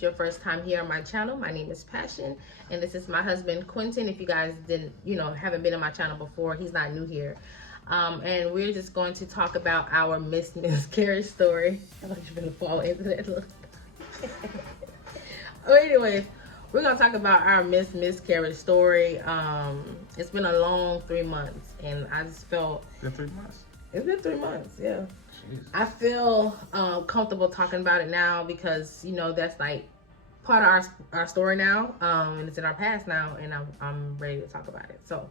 it's your first time here on my channel, my name is Passion, and this is my husband Quentin. If you guys didn't, haven't been on my channel before, he's not new here. And we're just going to talk about our miscarriage story. I thought you were gonna fall into that look. Oh, anyways, we're gonna talk about our miscarriage story. It's been a long 3 months, and I just felt. It's been 3 months. It's been 3 months, yeah. Jeez. I feel comfortable talking about it now because that's like part of our story now, and it's in our past now, and I'm ready to talk about it. So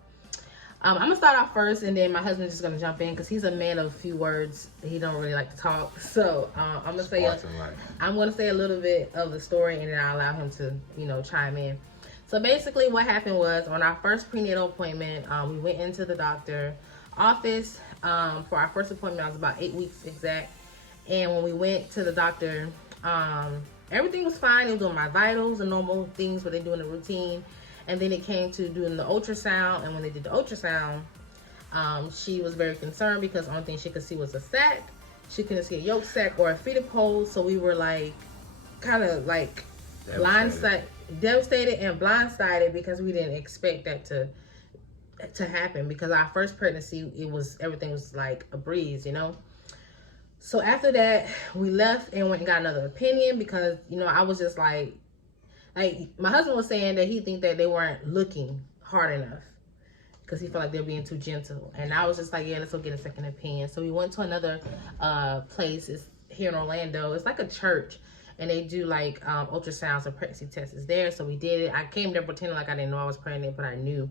I'm gonna start off first, and then my husband's just gonna jump in because he's a man of few words. He don't really like to talk, so I'm gonna say a little bit of the story, and then I'll allow him to chime in. So basically, what happened was on our first prenatal appointment, we went into the doctor office. For our first appointment, I was about 8 weeks exact, and when we went to the doctor, everything was fine. They were doing my vitals, the normal things what they do in the routine, and then it came to doing the ultrasound. And when they did the ultrasound, she was very concerned because the only thing she could see was a sac. She couldn't see a yolk sac or a fetal pole, so we were like kind of like devastated and blindsided because we didn't expect that to happen, because our first pregnancy, everything was like a breeze, So after that, we left and went and got another opinion because I was just like my husband was saying that he think that they weren't looking hard enough because he felt like they're being too gentle, and I was just like, yeah, let's go get a second opinion. So we went to another place. It's here in Orlando. It's like a church, and they do like ultrasounds and pregnancy tests there. So we did it. I came there pretending like I didn't know I was pregnant, but I knew.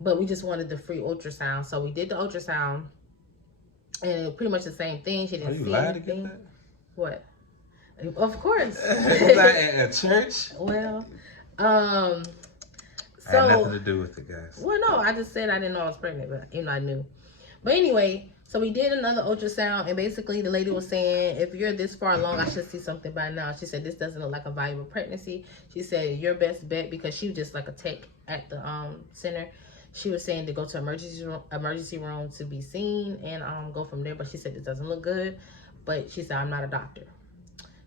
But we just wanted the free ultrasound. So we did the ultrasound, and it was pretty much the same thing. She didn't see anything. To get that? What? Of course. Was that at a church? Well, so I had nothing to do with it, guys. Well, no, I just said I didn't know I was pregnant, but I knew. But anyway, so we did another ultrasound, and basically the lady was saying, if you're this far along, I should see something by now. She said, this doesn't look like a viable pregnancy. She said, your best bet, because she was just like a tech at the center. She was saying to go to emergency room to be seen and go from there. But she said, this doesn't look good. But she said, I'm not a doctor.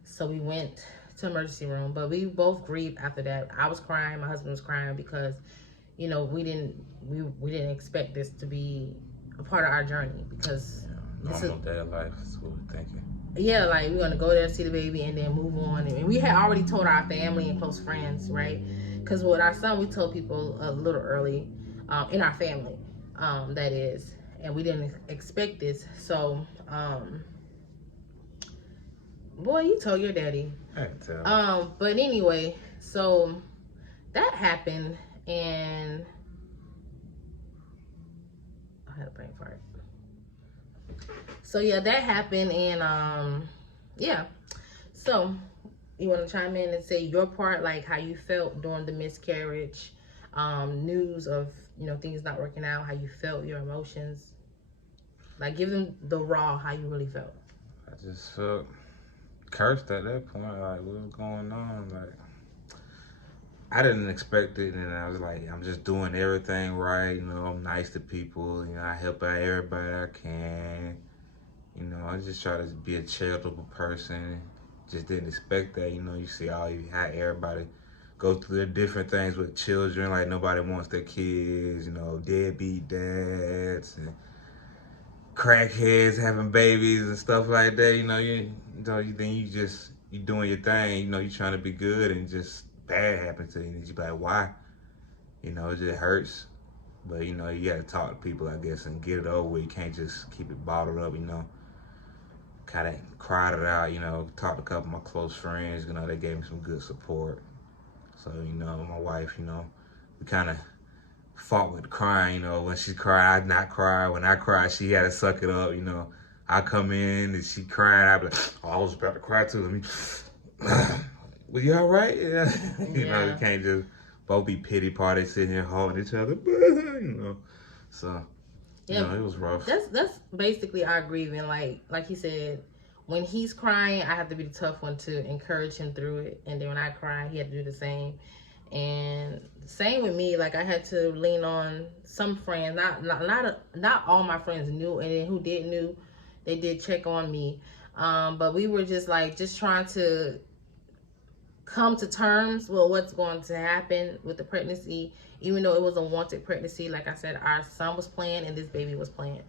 So we went to emergency room, but we both grieved after that. I was crying, my husband was crying because, we didn't expect this to be a part of our journey, because normal day of life is what we're thinking. Yeah, like we're gonna go there, see the baby, and then move on. And we had already told our family and close friends, right? Because with our son, we told people a little early, in our family, that is, and we didn't expect this. So, boy, you told your daddy. I didn't tell. But anyway, so that happened, and I had a brain fart. So yeah, that happened, and yeah. So you want to chime in and say your part, like how you felt during the miscarriage, news of things not working out, how you felt, your emotions, like give them the raw, how you really felt. I just felt cursed at that point, like what was going on, like I didn't expect it, and I was like, I'm just doing everything right, I'm nice to people, I help out everybody I can, I just try to be a charitable person. Just didn't expect that, you see how everybody go through their different things with children, like nobody wants their kids, deadbeat dads and crackheads having babies and stuff like that, you doing your thing, you trying to be good, and just bad happens to you, and you be like, why? It just hurts. But you gotta talk to people, I guess, and get it over with. You can't just keep it bottled up, kind of cried it out, talked to a couple of my close friends, they gave me some good support. So, my wife, we kind of fought with crying, when she cried, I'd not cry. When I cried, she had to suck it up, I come in and she crying, I'd be like, oh, I was about to cry too. Well, you all right? Yeah. You can't just both be pity parties sitting here holding each other, So, it was rough. That's basically our grieving. Like he said, when he's crying, I have to be the tough one to encourage him through it. And then when I cry, he had to do the same. And same with me, like I had to lean on some friends. Not all my friends knew, and then who did knew, they did check on me. But we were just trying to come to terms with what's going to happen with the pregnancy, even though it was a wanted pregnancy. Like I said, our son was planned and this baby was planned.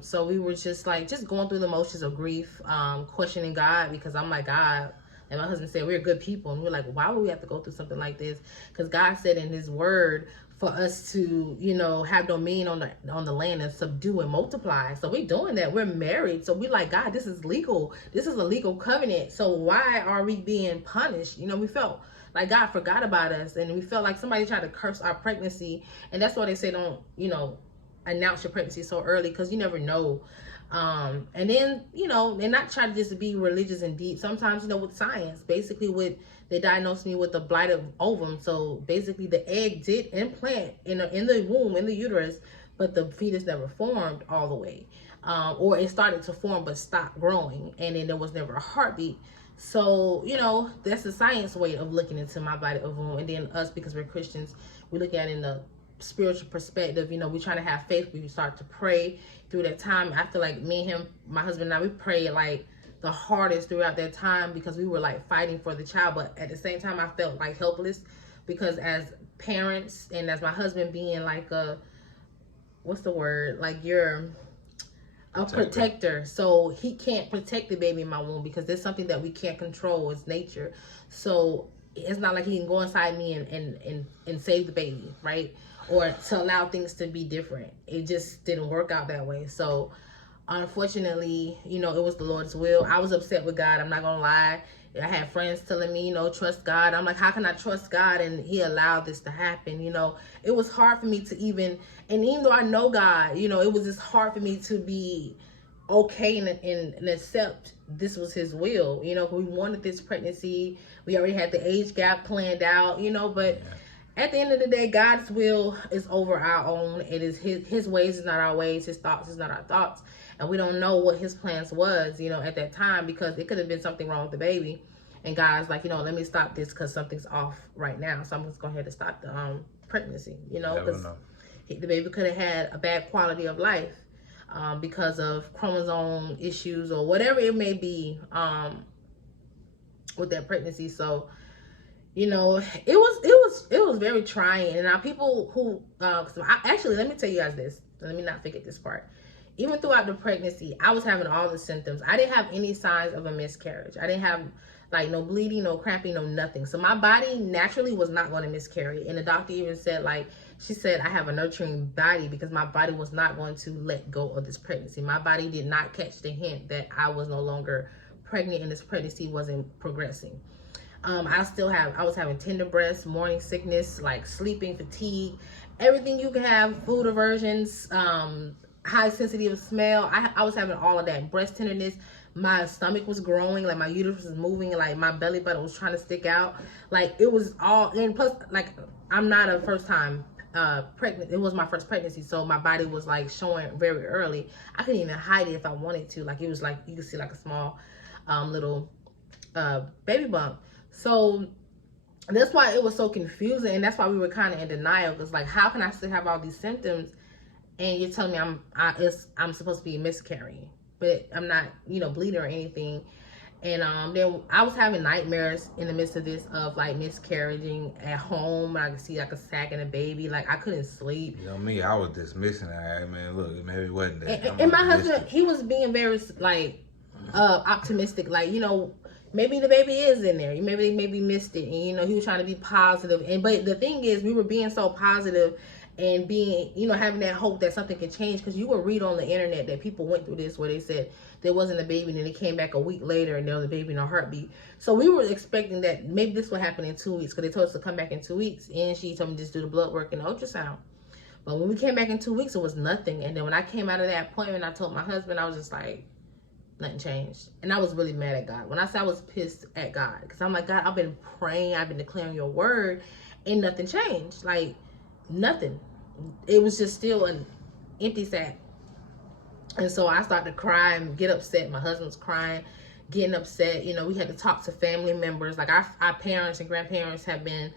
So we were just going through the motions of grief, questioning God, because I'm like, God, and my husband said, we're good people. And we're like, why would we have to go through something like this? Because God said in his word for us to, have dominion on the land and subdue and multiply. So we're doing that. We're married. So we're like, God, this is legal. This is a legal covenant. So why are we being punished? We felt like God forgot about us, and we felt like somebody tried to curse our pregnancy. And that's why they say don't, announce your pregnancy so early, because you never know. And then, and not try to just be religious and deep. Sometimes, with science, basically they diagnosed me with a blighted ovum. So basically the egg did implant in the womb, in the uterus, but the fetus never formed all the way. Or it started to form but stopped growing, and then there was never a heartbeat. So, that's the science way of looking into my blighted ovum. And then us, because we're Christians, we look at it in the spiritual perspective. We're trying to have faith. We start to pray through that time. I feel like me and him, my husband and I, we prayed like the hardest throughout that time, because we were like fighting for the child. But at the same time, I felt like helpless, because as parents and as my husband being like you're a protector, so he can't protect the baby in my womb, because there's something that we can't control. It's nature. So it's not like he can go inside me and save the baby, right? Or to allow things to be different. It just didn't work out that way. So unfortunately, it was the Lord's will. I was upset with God. I'm not gonna lie. I had friends telling me, trust God. I'm like, how can I trust God? And he allowed this to happen. It was hard for me to even though I know God, it was just hard for me to be okay and accept this was his will. We wanted this pregnancy. We already had the age gap planned out, but at the end of the day, God's will is over our own. It is his ways is not our ways. His thoughts is not our thoughts. And we don't know what his plans was, at that time, because it could have been something wrong with the baby. And God's like, let me stop this because something's off right now. So I'm just going ahead and stop the pregnancy, because the baby could have had a bad quality of life because of chromosome issues or whatever it may be with that pregnancy. So, it was very trying. And now people who, actually, let me tell you guys this. Let me not forget this part. Even throughout the pregnancy, I was having all the symptoms. I didn't have any signs of a miscarriage. I didn't have no bleeding, no cramping, no nothing. So my body naturally was not going to miscarry. And the doctor even said, she said, I have a nurturing body, because my body was not going to let go of this pregnancy. My body did not catch the hint that I was no longer pregnant and this pregnancy wasn't progressing. I was having tender breasts, morning sickness, sleeping, fatigue, everything you can have, food aversions, high sensitive smell. I was having all of that. Breast tenderness. My stomach was growing, my uterus was moving, my belly button was trying to stick out. It was all, and plus, I'm not a first time pregnant. It was my first pregnancy, so my body was showing very early. I couldn't even hide it if I wanted to. It was you could see a small little baby bump. So that's why it was so confusing, and that's why we were kind of in denial, because how can I still have all these symptoms and you're telling me I'm supposed to be miscarrying, but I'm not, bleeding or anything. And then I was having nightmares in the midst of this, of miscarrying at home. I could see a sack and a baby. I couldn't sleep. Me, I was dismissing it. Man, look, maybe it wasn't that. And my husband, he was being very optimistic. Maybe the baby is in there. Maybe they maybe missed it. And he was trying to be positive. But the thing is, we were being so positive and being, having that hope that something can change, because you will read on the internet that people went through this, where they said there wasn't a baby, and then it came back a week later and there was a baby and a heartbeat. So we were expecting that maybe this would happen in 2 weeks, because they told us to come back in 2 weeks, and she told me just do the blood work and the ultrasound. But when we came back in 2 weeks, it was nothing. And then when I came out of that appointment, I told my husband, I was just like, nothing changed. And I was really mad at God. When I said I was pissed at God, because I'm like, God, I've been praying, I've been declaring your word, and nothing changed. Nothing. It was just still an empty sack. And so I started to cry and get upset. My husband was crying, getting upset. We had to talk to family members. Our parents and grandparents have been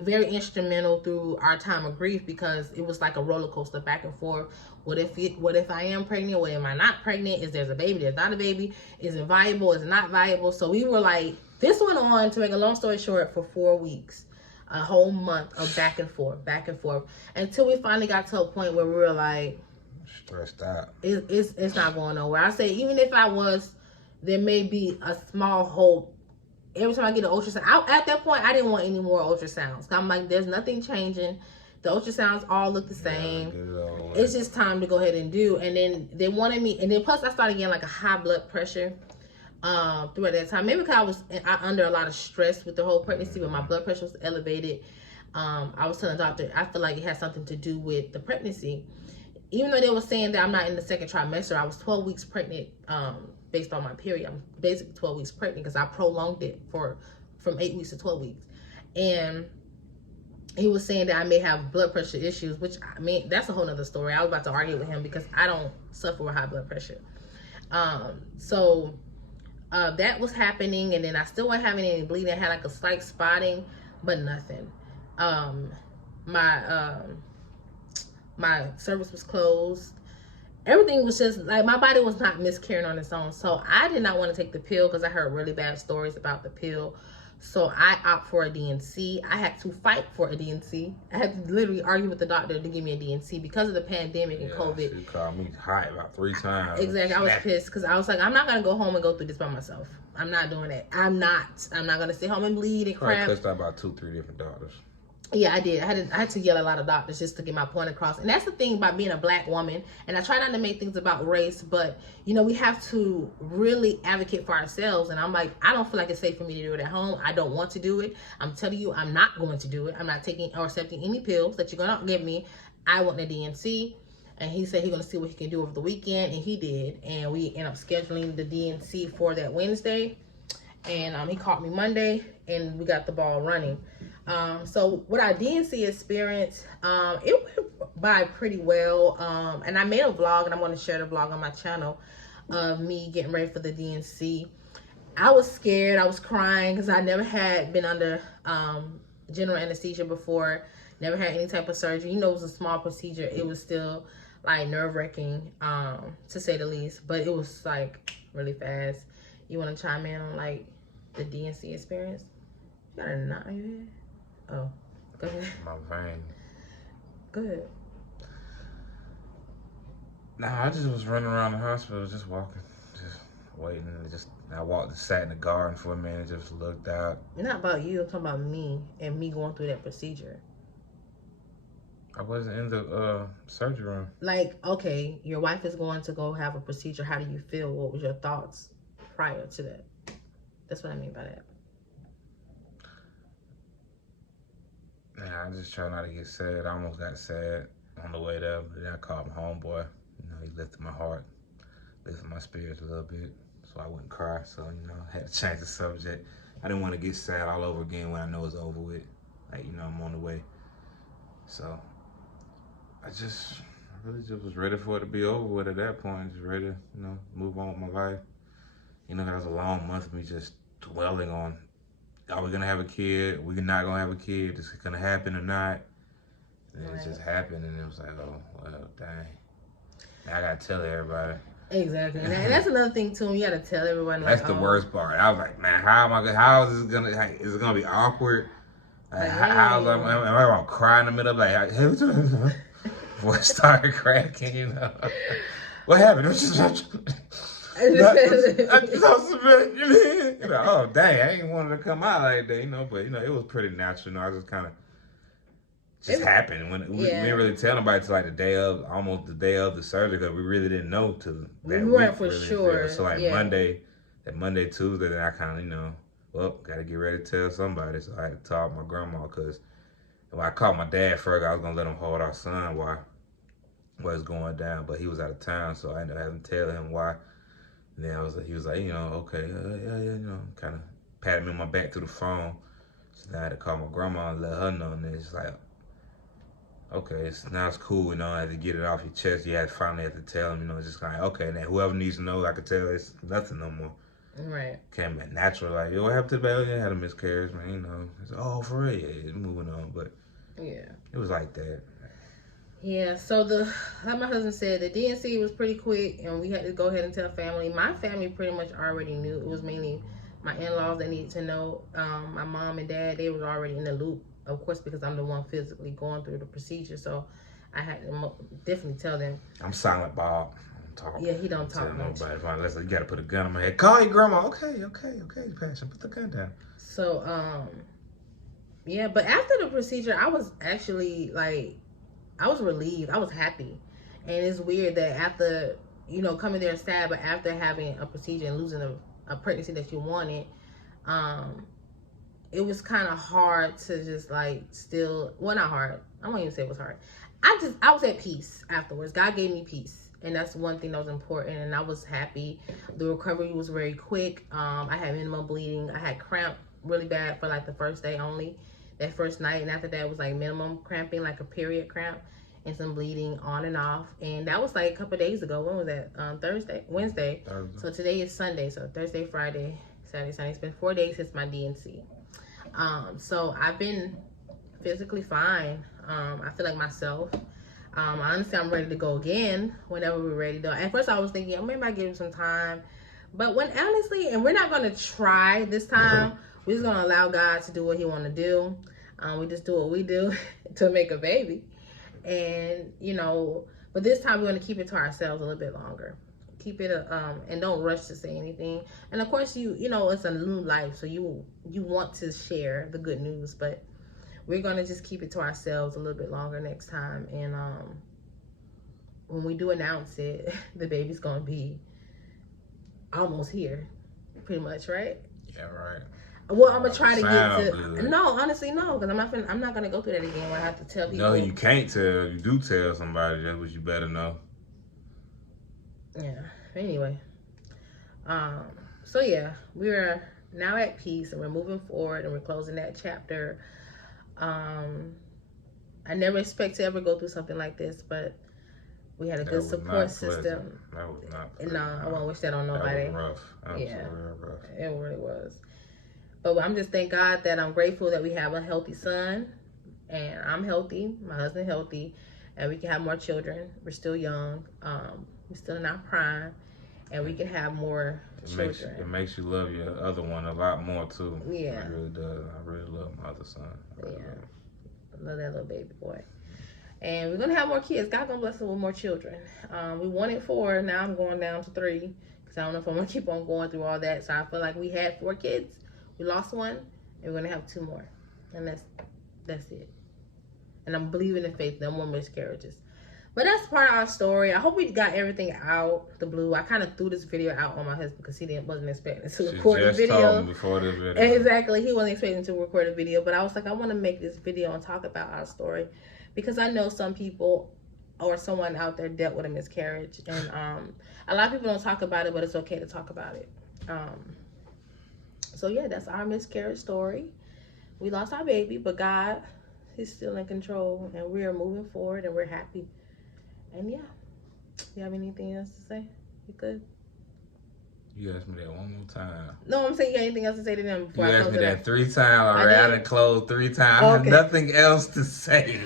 very instrumental through our time of grief, because it was like a roller coaster back and forth. What if I am pregnant? What am I not pregnant? Is there a baby? There's not a baby? Is it viable? Is it not viable? So we were This went on, to make a long story short, for 4 weeks. A whole month of back and forth, until we finally got to a point where we were like, stressed out. It's not going nowhere. I say, even if I was, there may be a small hope. Every time I get an ultrasound, at that point, I didn't want any more ultrasounds. I'm like, there's nothing changing. The ultrasounds all look the same. It's just time to go ahead and do. And then they wanted me, and then plus I started getting like a high blood pressure throughout that time. Maybe because I was under a lot of stress with the whole pregnancy, but my blood pressure was elevated. I was telling the doctor, I feel like it had something to do with the pregnancy. Even though they were saying that I'm not in the second trimester, I was 12 weeks pregnant based on my period. I'm basically 12 weeks pregnant because I prolonged it from 8 weeks to 12 weeks. And he was saying that I may have blood pressure issues, which, I mean, that's a whole nother story. I was about to argue with him because I don't suffer with high blood pressure. So that was happening, and then I still wasn't having any bleeding. I had like a slight spotting, but nothing. My cervix was closed. Everything was just like, my body was not miscarrying on its own. So I did not want to take the pill because I heard really bad stories about the pill. So I opt for a DNC. I had to fight for a DNC. I had to literally argue with the doctor to give me a DNC because of the pandemic and COVID. She called me hot about 3 times. Exactly. I was pissed because I was like, I'm not going to go home and go through this by myself. I'm not doing that. I'm not going to stay home and bleed and crap. I cussed out about 2-3 different doctors. Yeah, I did. I had to yell at a lot of doctors just to get my point across. And that's the thing about being a black woman. And I try not to make things about race, but, you know, we have to really advocate for ourselves. And I'm like, I don't feel like it's safe for me to do it at home. I don't want to do it. I'm telling you, I'm not going to do it. I'm not taking or accepting any pills that you're going to give me. I want the DNC. And he said he's going to see what he can do over the weekend. And he did. And we ended up scheduling the DNC for that Wednesday. And he called me Monday. And we got the ball running. So with our DNC experience, it went by pretty well. And I made a vlog, and I'm going to share the vlog on my channel of me getting ready for the DNC. I was scared. I was crying because I never had been under general anesthesia before. Never had any type of surgery. You know, it was a small procedure. It was still like nerve-wracking, to say the least. But it was like really fast. You want to chime in on like the DNC experience? You got a knot on your head? Oh, go ahead. My vein. Good. Nah, I just was running around the hospital, just walking, just waiting. I walked and sat in the garden for a minute, just looked out. Not about you, I'm talking about me and me going through that procedure. I wasn't in the surgery room. Like, okay, your wife is going to go have a procedure. How do you feel? What was your thoughts prior to that? That's what I mean by that. Yeah, I just try not to get sad. I almost got sad on the way there, but then I called my homeboy. You know, he lifted my heart, lifted my spirits a little bit, so I wouldn't cry. So, you know, I had to change the subject. I didn't want to get sad all over again when I know it's over with. Like, you know, I'm on the way. So, I really just was ready for it to be over with at that point. Just ready to, you know, move on with my life. You know, that was a long month of me just dwelling on, are we gonna have a kid? We're not gonna have a kid. Is it gonna happen or not? And then it just happened, and it was like, oh, well, dang. Now I gotta tell everybody. Exactly, and that's another thing too. You gotta tell everyone. That's like, the worst part. I was like, man, how is this gonna? Is it gonna be awkward? Like, am I gonna cry in the middle? Like, before I started cracking, you know. What happened? It was just. Oh dang, I ain't wanted to come out like that, you know, but you know, it was pretty natural, you know. I just kind of happened when we didn't really tell nobody till like almost the day of the surgery, because we really didn't know till that we weren't for really sure. So like Monday, Tuesday, then I kind of, you know, well, gotta get ready to tell somebody. So I had to talk to my grandma, because when I called my dad first, I was gonna let him hold our son while it's going down, but he was out of town, so I ended up having to tell him why. And then he was like, you know, okay, yeah, you know, kind of patted me on my back through the phone. So then I had to call my grandma and let her know. And then it's like, okay, now it's cool, you know, I had to get it off your chest. You finally had to tell him, you know, it's just like, okay, now whoever needs to know, I could tell it's nothing no more. Right. Came back natural, like, yo, what happened to the baby? I had a miscarriage, man, you know. It's oh, for real, yeah, it's moving on. But yeah, it was like that. Yeah, so like my husband said, the DNC was pretty quick, and we had to go ahead and tell family. My family pretty much already knew. It was mainly My in-laws, they needed to know. My mom and dad, they was already in the loop, of course, because I'm the one physically going through the procedure. So I had to definitely tell them. I'm silent, Bob. Talk. Yeah, he don't talk much. Nobody. Unless you gotta put a gun on my head. Call your grandma. Okay, Passion. Put the gun down. So, yeah, but after the procedure, I was actually like, I was relieved. I was happy. And it's weird that after, coming there sad, but after having a procedure and losing a pregnancy that you wanted, it was kind of hard to just like still, well, not hard. I won't even say it was hard. I was at peace afterwards. God gave me peace. And that's one thing that was important. And I was happy. The recovery was very quick. I had minimum bleeding. I had cramp really bad for like the first day only, that first night. And after that, it was like minimum cramping, like a period cramp, and some bleeding on and off. And that was like a couple of days ago. When was that? Wednesday. So today is Sunday. So Thursday, Friday, Saturday, Sunday. It's been 4 days since my DNC. So I've been physically fine. I feel like myself. Honestly, I'm ready to go again whenever we're ready to. At first, I was thinking, oh, maybe I give him some time. But honestly, and we're not going to try this time. We're just going to allow God to do what he want to do. We just do what we do to make a baby. And, but this time we're going to keep it to ourselves a little bit longer. Keep it, and don't rush to say anything. And of course, it's a new life. So you want to share the good news, but we're going to just keep it to ourselves a little bit longer next time. And when we do announce it, the baby's going to be almost here, pretty much, right? Yeah, right. Well, I'm going to try to get to... Good. No, honestly, no, because I'm not going to go through that again where I have to tell people. No, you can't tell. You do tell somebody. That's what you better know. Yeah. Anyway. So, yeah, we're now at peace, and we're moving forward, and we're closing that chapter. I never expect to ever go through something like this, but we had a good support system. That was not pleasant. No, I won't wish that on nobody. That was rough. Absolutely rough. It really was. But I'm just thank God that I'm grateful that we have a healthy son, and I'm healthy, my husband healthy, and we can have more children. We're still young. We're still in our prime, and we can have more children. It makes you love your other one a lot more too. Yeah. It really does. I really love my other son. Yeah. I love that little baby boy. And we're gonna have more kids. God gonna bless us with more children. We wanted 4, now I'm going down to 3. Because I don't know if I'm gonna keep on going through all that. So I feel like we had 4 kids. We lost 1, and we're gonna have 2 more. And that's it. And I'm believing in faith, no more miscarriages. But that's part of our story. I hope we got everything out the blue. I kind of threw this video out on my husband because he wasn't expecting to record a video. Told him before this video. Exactly. He wasn't expecting to record a video. But I was like, I want to make this video and talk about our story. Because I know some people or someone out there dealt with a miscarriage. And a lot of people don't talk about it, but it's okay to talk about it. So, yeah, that's our miscarriage story. We lost our baby, but God is still in control. And we are moving forward, and we're happy. And yeah, you have anything else to say? You good? You asked me that one more time. No, I'm saying you got anything else to say to them before you I asked close me it that up? 3 times already. I done closed 3 times. I have nothing else to say.